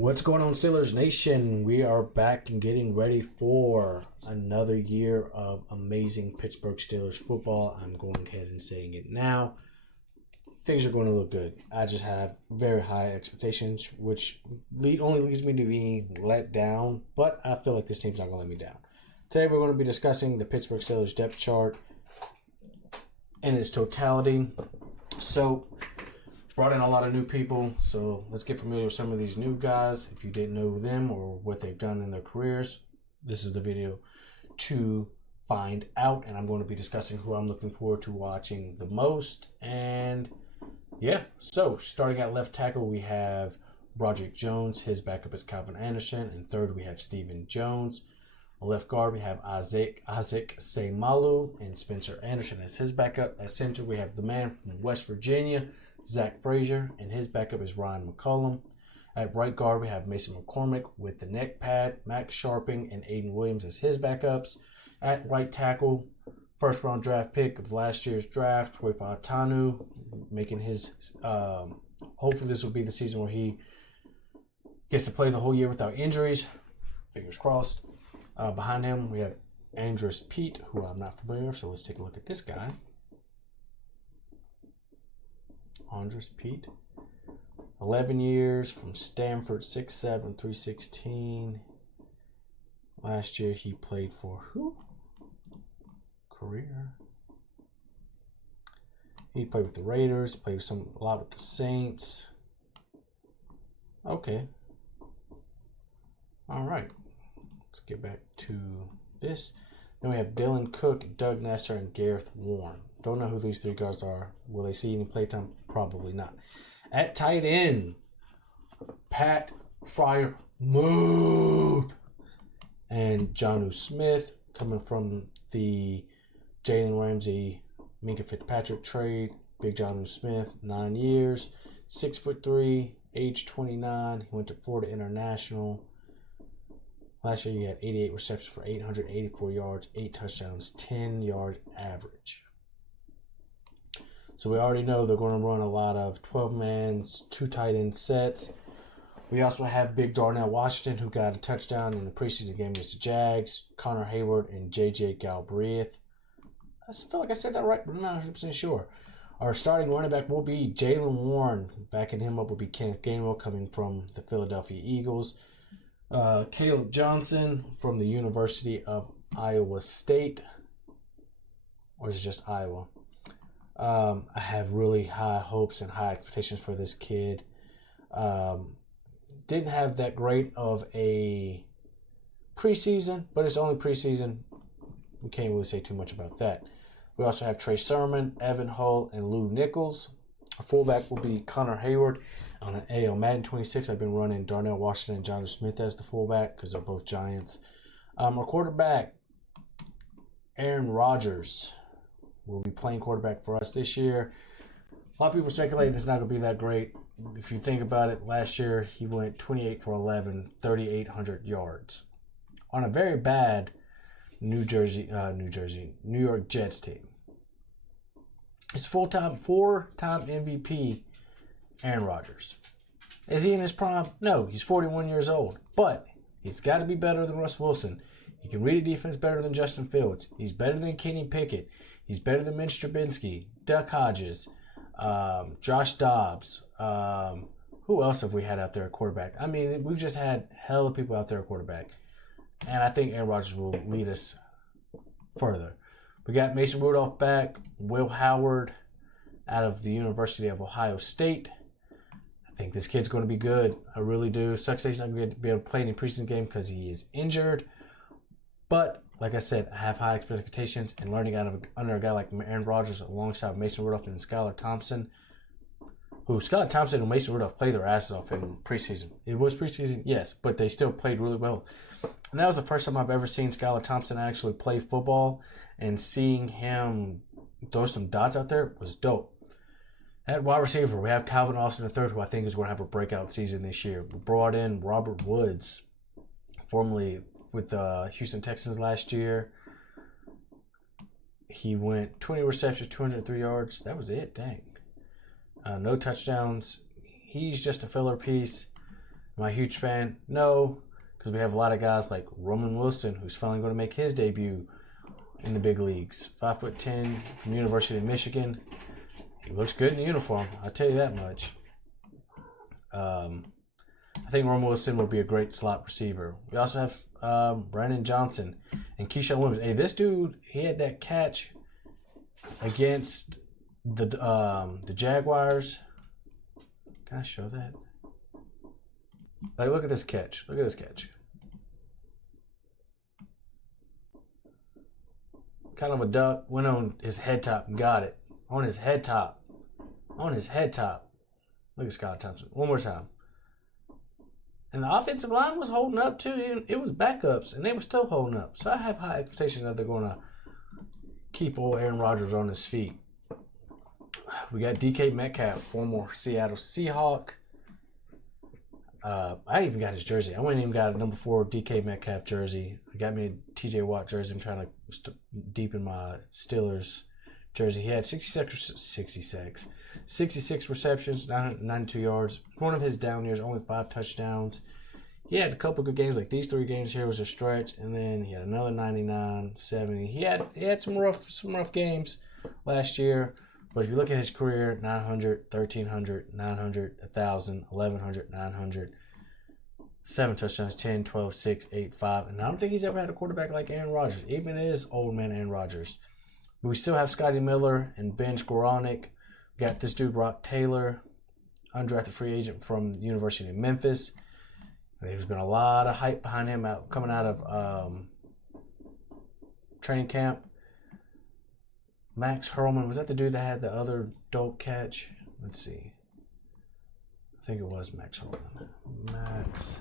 What's going on, Steelers Nation? We are back and getting ready for another year of amazing Pittsburgh Steelers football. I'm going ahead and saying it now. Things are going to look good. I just have very high expectations, which only leads me to being let down, but I feel like this team's not going to let me down. Today we're going to be discussing the Pittsburgh Steelers depth chart in its totality. So, brought in a lot of new people, so let's get familiar with some of these new guys. If you didn't know them or what they've done in their careers, this is the video to find out, and I'm going to be discussing who I'm looking forward to watching the most. And yeah, so starting at left tackle, we have Broderick Jones. His backup is Calvin Anderson, and third we have Stephen Jones. On left guard, we have Isaac Seimalu and Spencer Anderson as his backup. At center, we have the man from West Virginia, Zach Frazier, and his backup is Ryan McCollum. At right guard, we have Mason McCormick with the neck pad, Max Sharping, and Aiden Williams as his backups. At right tackle, first round draft pick of last year's draft, Troy Fautanu, making his, hopefully this will be the season where he gets to play the whole year without injuries. Fingers crossed. Behind him, we have Andrus Peat, who I'm not familiar with, so let's take a look at this guy. Andrus Peat, 11 years from Stanford, 6'7", 316. Last year he played for who? Career. He played with the Raiders, played a lot with the Saints. Okay. All right. Let's get back to this. Then we have Dylan Cook, Doug Nestor, and Gareth Warren. Don't know who these three guys are. Will they see any playtime? Probably not. At tight end, Pat Fryer Move and Jonnu Smith, coming from the Jalen Ramsey, Minka Fitzpatrick trade. Big Jonnu Smith, 9 years, 6'3", age 29. He went to Florida International. Last year he had 88 receptions for 884 yards, 8 touchdowns, 10-yard average. So we already know they're going to run a lot of 12-mans, 2 tight end sets. We also have Big Darnell Washington, who got a touchdown in the preseason game against the Jags, Connor Hayward, and J.J. Galbraith. I feel like I said that right, but I'm not 100% sure. Our starting running back will be Jalen Warren. Backing him up will be Kenneth Gainwell, coming from the Philadelphia Eagles. Caleb Johnson from the University of Iowa State. Or is it just Iowa? I have really high hopes and high expectations for this kid. Didn't have that great of a preseason, but it's only preseason. We can't really say too much about that. We also have Trey Sermon, Evan Hull, and Lou Nichols. Our fullback will be Connor Hayward. On an AL Madden 26, I've been running Darnell Washington and Jonnu Smith as the fullback because they're both Giants. Our quarterback, Aaron Rodgers, will be playing quarterback for us this year. A lot of people speculate it's not going to be that great. If you think about it, last year he went 28 for 11, 3,800 yards on a very bad New York Jets team. His four-time MVP, Aaron Rodgers. Is he in his prime? No, he's 41 years old. But he's got to be better than Russ Wilson. He can read a defense better than Justin Fields. He's better than Kenny Pickett. He's better than Mitch Trubisky, Duck Hodges, Josh Dobbs. Who else have we had out there at quarterback? I mean, we've just had hell of people out there at quarterback. And I think Aaron Rodgers will lead us further. We got Mason Rudolph back, Will Howard out of the University of Ohio State. I think this kid's going to be good. I really do. Sucks that he's not going to be able to play in the preseason game because he is injured. But, like I said, I have high expectations, and learning under a guy like Aaron Rodgers alongside Mason Rudolph and Skylar Thompson, Skylar Thompson and Mason Rudolph played their asses off in preseason. It was preseason, yes, but they still played really well. And that was the first time I've ever seen Skylar Thompson actually play football, and seeing him throw some dots out there was dope. At wide receiver, we have Calvin Austin III, who I think is going to have a breakout season this year. We brought in Robert Woods, formerly with the Houston Texans last year. He went 20 receptions, 203 yards. That was it. Dang. No touchdowns. He's just a filler piece. Am I a huge fan? No, because we have a lot of guys like Roman Wilson, who's finally going to make his debut in the big leagues. 5'10" from University of Michigan. He looks good in the uniform, I'll tell you that much. I think Roman Wilson will be a great slot receiver. We also have Brandon Johnson and Keyshawn Williams. Hey, this dude, he had that catch against the Jaguars. Can I show that? Like, look at this catch. Look at this catch. Kind of a duck. Went on his head top and got it. On his head top. On his head top. Look at Scott Thompson. One more time. And the offensive line was holding up too. It was backups, and they were still holding up. So I have high expectations that they're going to keep old Aaron Rodgers on his feet. We got DK Metcalf, former Seattle Seahawk. I even got his jersey. I went and even got a number 4 DK Metcalf jersey. I got me a TJ Watt jersey. I'm trying to deepen my Steelers jersey. He had 66 receptions, 992 yards. One of his down years, only 5 touchdowns. He had a couple good games, like these 3 games here was a stretch, and then he had another 99, 70. He had some rough games last year. But if you look at his career, 900, 1,300, 900, 1,000, 1,100, 900, 7 touchdowns, 10, 12, 6, 8, 5. And I don't think he's ever had a quarterback like Aaron Rodgers, even his old man Aaron Rodgers. But we still have Scotty Miller and Ben Skowronek. We got this dude, Rock Taylor, undrafted free agent from the University of Memphis. There's been a lot of hype behind him coming out of training camp. Max Hurlman, was that the dude that had the other dope catch? Let's see. I think it was Max Hurlman. Max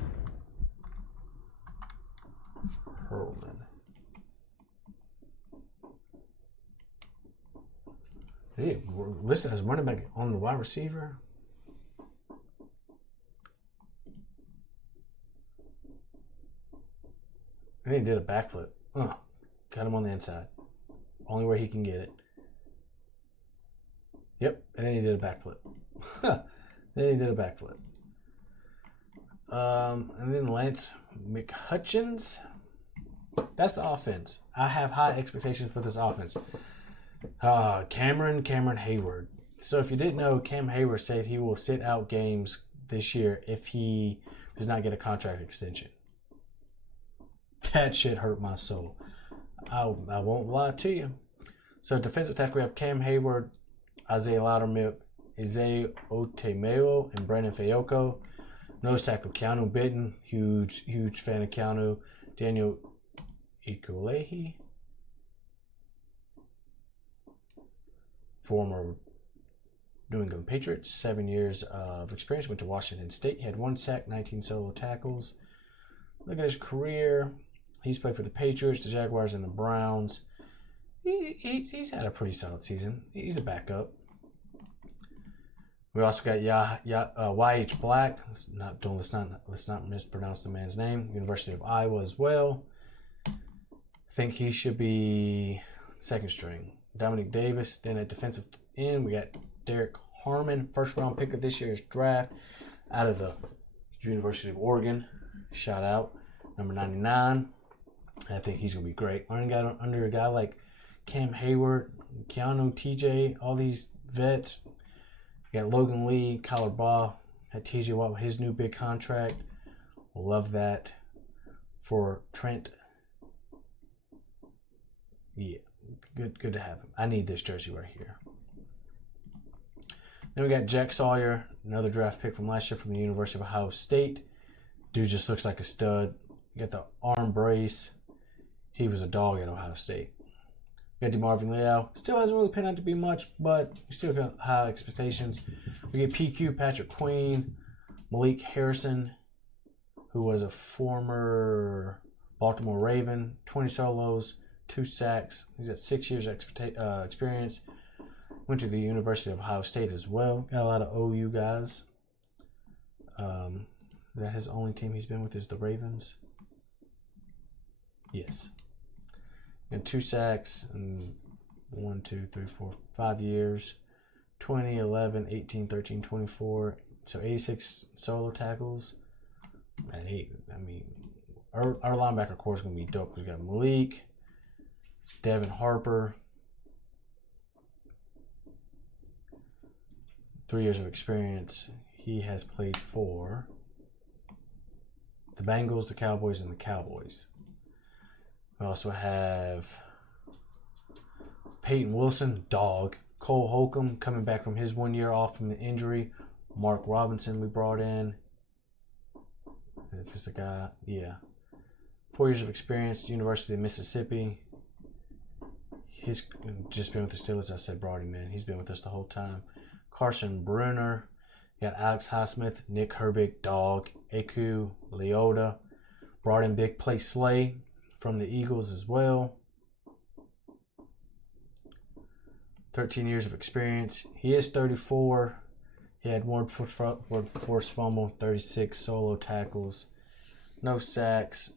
Hurlman. Is he listed as running back on the wide receiver? And he did a backflip. Got him on the inside. Only where he can get it. Yep, and then he did a backflip. And then Lance McHutchins. That's the offense. I have high expectations for this offense. Cameron Hayward. So if you didn't know, Cam Hayward said he will sit out games this year if he does not get a contract extension. That shit hurt my soul. I won't lie to you. So defensive tackle, we have Cam Hayward, Isaiah Loudermilk, Isaiah Otemeo, and Brandon Fayoko. Nose tackle, Keanu Bitten. Huge fan of Keanu. Daniel Ikulehi. Former New England Patriots, 7 years of experience. Went to Washington State. He had 1 sack, 19 solo tackles. Look at his career. He's played for the Patriots, the Jaguars, and the Browns. He's had a pretty solid season. He's a backup. We also got Y.H. Black. Let's not mispronounce the man's name. University of Iowa as well. I think he should be second string. Dominic Davis. Then at defensive end, we got Derek Harmon, first round pick of this year's draft, out of the University of Oregon. Shout out, number 99. I think he's gonna be great. Under a guy like Cam Hayward, Keanu, TJ, all these vets. You got Logan Lee, Kyler Baugh, at TJ Watt with his new big contract. Love that for Trent. Yeah, good to have him. I need this jersey right here. Then we got Jack Sawyer, another draft pick from last year from the University of Ohio State. Dude just looks like a stud. You got the arm brace. He was a dog at Ohio State. We got DeMarvin Leal. Still hasn't really panned out to be much, but we still got high expectations. We get PQ, Patrick Queen, Malik Harrison, who was a former Baltimore Raven, 20 solos, 2 sacks. He's got 6 years experience. Went to the University of Ohio State as well. Got a lot of OU guys. That his only team he's been with is the Ravens. Yes. And 2 sacks and 1, 2, 3, 4, 5 years. 20, 11, 18, 13, 24. So 86 solo tackles. Our linebacker core is going to be dope. We got Malik, Devin Harper, 3 years of experience. He has played for the Bengals, the Cowboys, and the Cowboys. We also have Peyton Wilson, dog. Cole Holcomb coming back from his 1 year off from the injury. Mark Robinson we brought in. It's just a guy, yeah. 4 years of experience, University of Mississippi. He's just been with the Steelers. I said brought him in. He's been with us the whole time. Carson Brunner. You got Alex Highsmith, Nick Herbig, dog. Aku Leota. Brought in Big Play Slay from the Eagles as well. 13 years of experience. He is 34. He had one forced fumble, 36 solo tackles, no sacks.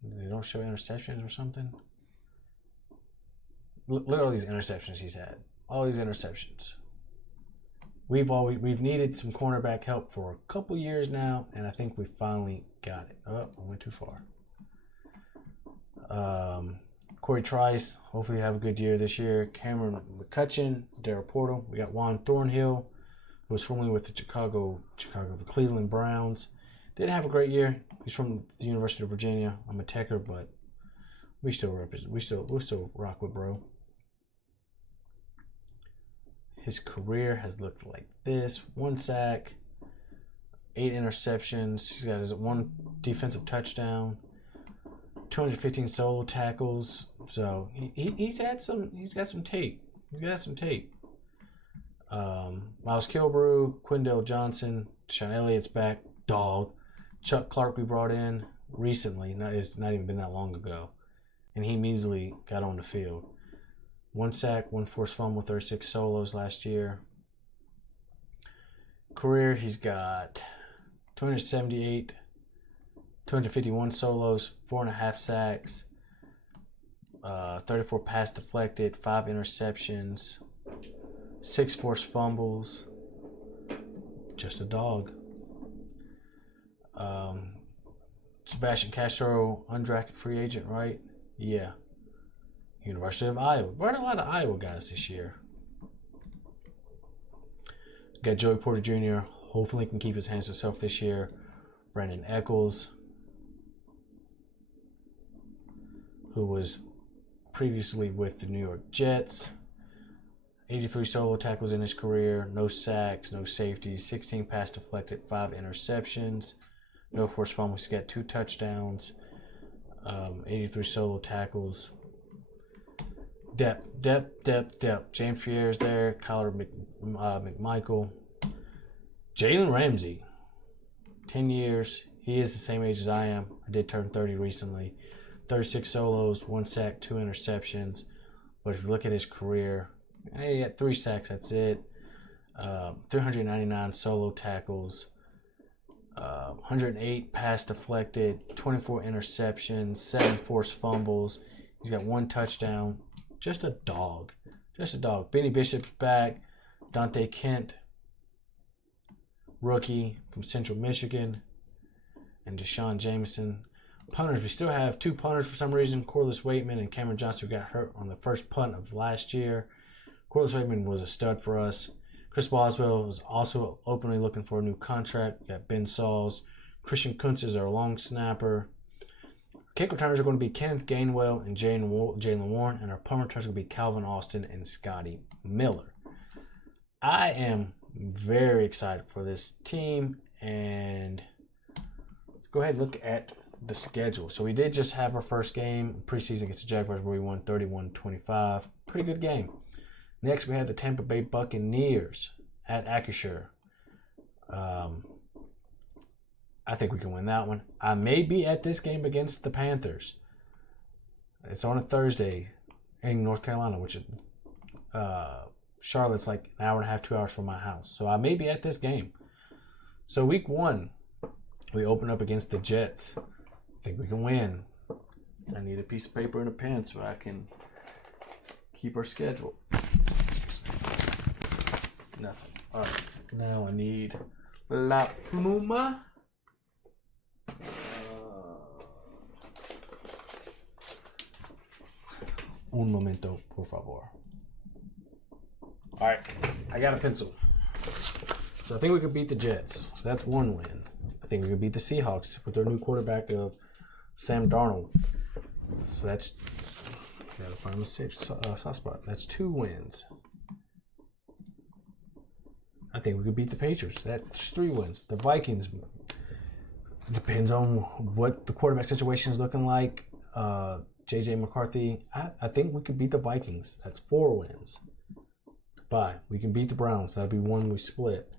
They don't show interceptions or something. Look at all these interceptions he's had. All these interceptions. We've needed some cornerback help for a couple years now, and I think we finally got it. Oh, I went too far. Corey Trice, hopefully have a good year this year. Cameron McCutcheon, Darryl Portal. We got Juan Thornhill, who was formerly with the Cleveland Browns. Didn't have a great year. He's from the University of Virginia. I'm a Techer, but we still represent. We'll still rock with bro. His career has looked like this: 1 sack, 8 interceptions. He's got his 1 defensive touchdown, 215 solo tackles. So he's got some tape. He's got some tape. Miles Kilbrew, Quindell Johnson, Deshaun Elliott's back, dog. Chuck Clark we brought in recently. It's not even been that long ago, and he immediately got on the field. 1 sack, 1 forced fumble, 36 solos last year. Career, he's got 278, 251 solos, 4.5 sacks, 34 pass deflected, 5 interceptions, 6 forced fumbles. Just a dog. Sebastian Castro, undrafted free agent, right? Yeah. University of Iowa. Brought a lot of Iowa guys this year. Got Joey Porter Jr. Hopefully can keep his hands to himself this year. Brandon Eccles, who was previously with the New York Jets. 83 solo tackles in his career. No sacks, no safeties. 16 pass deflected, 5 interceptions. No forced fumbles. He got 2 touchdowns. 83 solo tackles. Depth. James Pierre's there. Kyler McMichael. Jalen Ramsey. 10 years. He is the same age as I am. I did turn 30 recently. 36 solos, 1 sack, 2 interceptions. But if you look at his career, he had 3 sacks, that's it. 399 solo tackles. 108 pass deflected, 24 interceptions, 7 forced fumbles. He's got 1 touchdown. Just a dog. Benny Bishop's back. Dante Kent, rookie from Central Michigan. And Deshaun Jameson. Punters, we still have 2 punters for some reason. Corliss Waitman and Cameron Johnson, who got hurt on the first punt of last year. Corliss Waitman was a stud for us. Chris Boswell is also openly looking for a new contract. We got Ben Sauls. Christian Kuntz is our long snapper. Kick returners are going to be Kenneth Gainwell and Jalen Warren, and our punt returners are going to be Calvin Austin and Scotty Miller. I am very excited for this team, and let's go ahead and look at the schedule. So we did just have our first game preseason against the Jaguars where we won 31-25. Pretty good game. Next, we have the Tampa Bay Buccaneers at Acrisure. I think we can win that one. I may be at this game against the Panthers. It's on a Thursday in North Carolina, which Charlotte's like an hour and a half, 2 hours from my house. So I may be at this game. So week 1, we open up against the Jets. I think we can win. I need a piece of paper and a pen so I can keep our schedule. Nothing. All right. Now I need La Pluma. Un momento, por favor. All right, I got a pencil. So I think we could beat the Jets. So that's one win. I think we could beat the Seahawks with their new quarterback of Sam Darnold. So that's, gotta find the safe soft spot. That's 2 wins. I think we could beat the Patriots. That's 3 wins. The Vikings, depends on what the quarterback situation is looking like. J.J. McCarthy, I think we could beat the Vikings. That's 4 wins. 5. We can beat the Browns. That'd be 1 we split.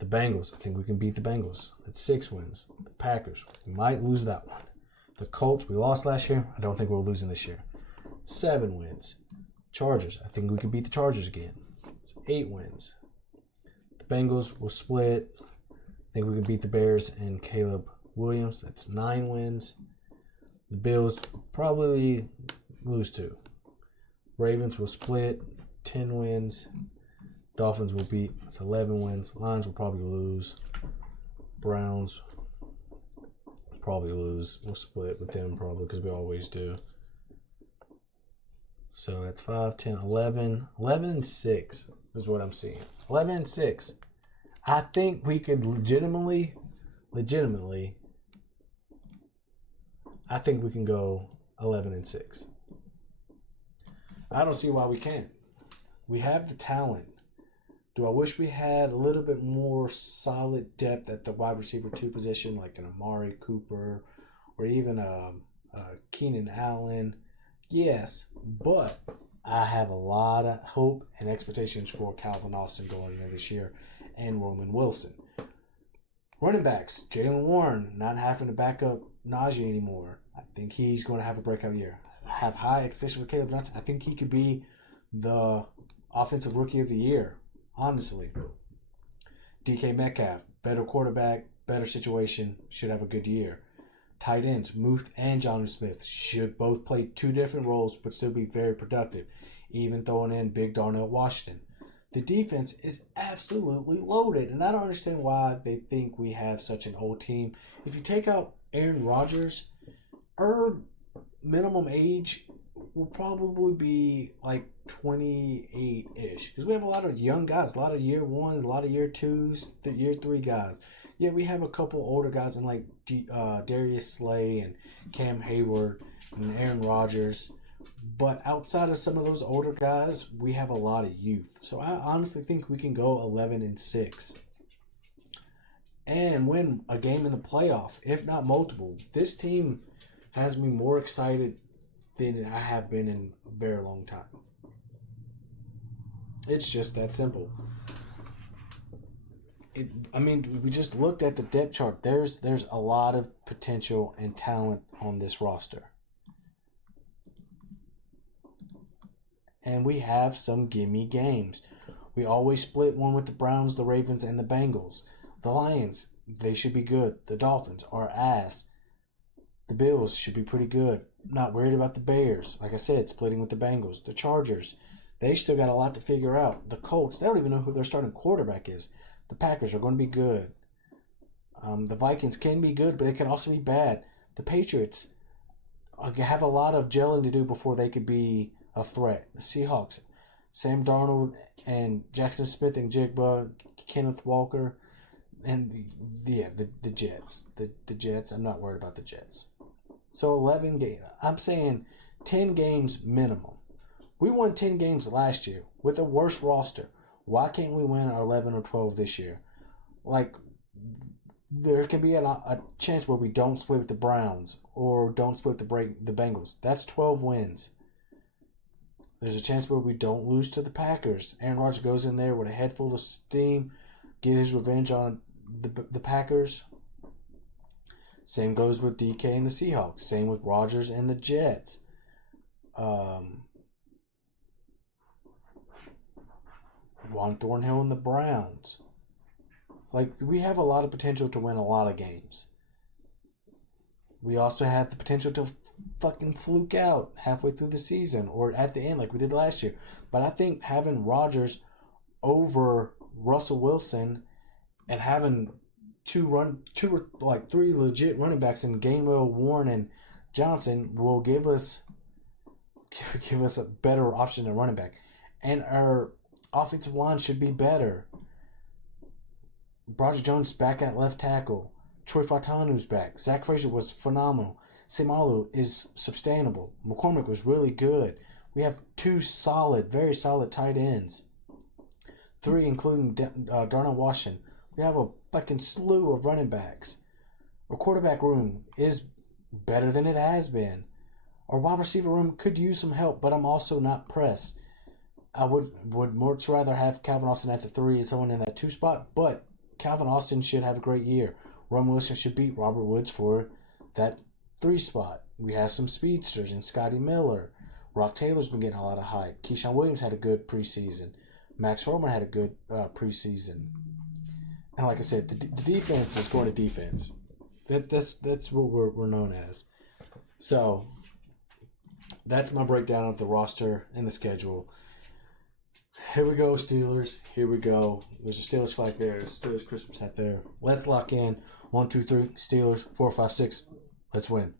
The Bengals, I think we can beat the Bengals. That's 6 wins. The Packers, we might lose that one. The Colts, we lost last year. I don't think we're losing this year. 7 wins. Chargers, I think we can beat the Chargers again. It's 8 wins. The Bengals will split. I think we can beat the Bears and Caleb Williams. That's 9 wins. The Bills probably lose 2. Ravens will split. 10 wins. Dolphins will beat. It's 11 wins. Lions will probably lose. Browns probably lose. We'll split with them probably because we always do. So that's 5, 10, 11. 11 and 6 is what I'm seeing. 11 and 6. I think we could legitimately, I think we can go 11 and 6. I don't see why we can't. We have the talent. Do I wish we had a little bit more solid depth at the wide receiver 2 position, like an Amari Cooper or even a Keenan Allen? Yes, but I have a lot of hope and expectations for Calvin Austin going into this year and Roman Wilson. Running backs, Jalen Warren not having to back up Najee anymore. I think he's going to have a breakout year. I have high expectations for Caleb Johnson. I think he could be the offensive rookie of the year, honestly. DK Metcalf, better quarterback, better situation, should have a good year. Tight ends, Muth and Jonnu Smith should both play 2 different roles but still be very productive, even throwing in big Darnell Washington. The defense is absolutely loaded, and I don't understand why they think we have such an old team. If you take out Aaron Rodgers, our minimum age will probably be like 28-ish, because we have a lot of young guys, a lot of year 1, a lot of year 2s, year 3 guys. Yeah, we have a couple older guys in like Darius Slay and Cam Hayward and Aaron Rodgers. But outside of some of those older guys, we have a lot of youth. So I honestly think we can go 11 and 6 and win a game in the playoff, if not multiple. This team has me more excited than I have been in a very long time. It's just that simple. We just looked at the depth chart. There's a lot of potential and talent on this roster. And we have some gimme games. We always split one with the Browns, the Ravens, and the Bengals. The Lions, they should be good. The Dolphins are ass. The Bills should be pretty good. Not worried about the Bears. Like I said, splitting with the Bengals. The Chargers, they still got a lot to figure out. The Colts, they don't even know who their starting quarterback is. The Packers are going to be good. The Vikings can be good, but they can also be bad. The Patriots have a lot of gelling to do before they could be a threat. The Seahawks, Sam Darnold and Jackson Smith and Jigba, Kenneth Walker, and the Jets. The Jets, I'm not worried about the Jets. So 11 games. I'm saying 10 games minimum. We won 10 games last year with a worse roster. Why can't we win our 11 or 12 this year? Like, there can be a chance where we don't split with the Browns or don't split the Bengals. That's 12 wins. There's a chance where we don't lose to the Packers. Aaron Rodgers goes in there with a head full of steam, get his revenge on the Packers. Same goes with DK and the Seahawks. Same with Rodgers and the Jets. Juan Thornhill and the Browns. Like, we have a lot of potential to win a lot of games. We also have the potential to fucking fluke out halfway through the season or at the end like we did last year. But I think having Rodgers over Russell Wilson and having three legit running backs in Gainwell, Warren, and Johnson will give us give us a better option at running back. And our offensive line should be better. Roger Jones back at left tackle. Troy Fautanu's back. Zach Frazier was phenomenal. Semalu is sustainable. McCormick was really good. We have 2 solid, very solid tight ends. 3, including Darnell Washington. We have a fucking slew of running backs. Our quarterback room is better than it has been. Our wide receiver room could use some help, but I'm also not pressed. I would much rather have Calvin Austin at the 3 and someone in that 2 spot, but Calvin Austin should have a great year. Roman Wilson should beat Robert Woods for that 3 spot. We have some speedsters in Scotty Miller. Rock Taylor's been getting a lot of hype. Keyshawn Williams had a good preseason. Max Roman had a good preseason. And like I said, the defense is going to defense. That's what we're known as. So that's my breakdown of the roster and the schedule. Here we go, Steelers. Here we go. There's a Steelers flag there. Steelers Christmas hat there. Let's lock in. 1, 2, 3. Steelers. 4, 5, 6. Let's win.